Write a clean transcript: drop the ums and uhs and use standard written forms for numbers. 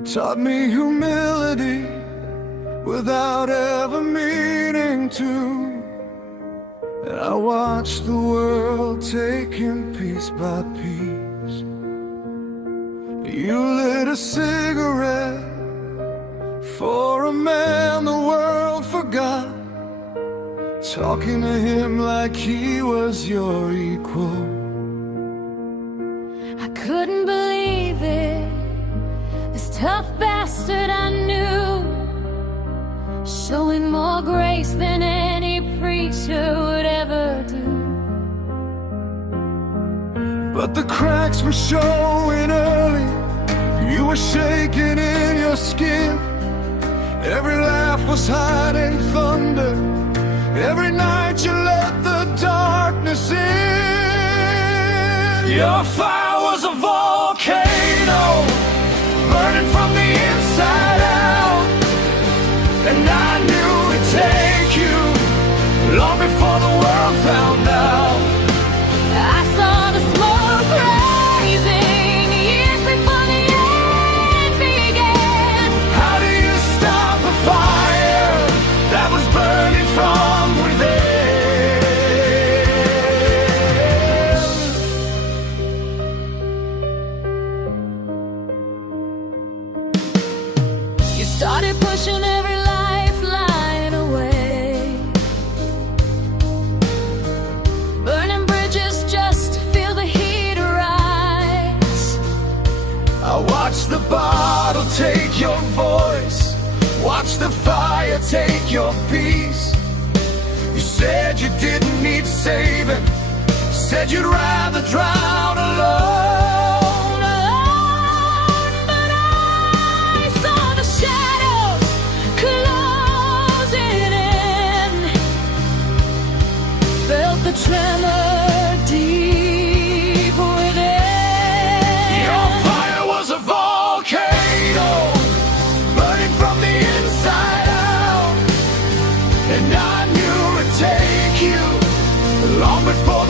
You taught me humility without ever meaning to. And I watched the world taking piece by piece. You lit a cigarette for a man the world forgot, talking to him like he was your equal. I couldn't believe it, this tough bastard I knew, showing more grace than any preacher would ever do. But the cracks were showing early, you were shaking in your skin. Every laugh was hiding thunder, every night you let the darkness in. Your fire was a volcano, burning from the inside out. And I knew it'd take you long before the world found out. I saw the smoke rising years before the end began. How do you stop a fire that was burning from within? You started pushing every lifeline away, burning bridges just to feel the heat rise. I watched the bottle take your voice, watch the fire take your peace. You said you didn't need saving, said you'd rather drown alone. But I saw the shadows closing in, felt the tremor deep within. Your fire was a volcano, burning from the inside out. And I knew it'd take you long before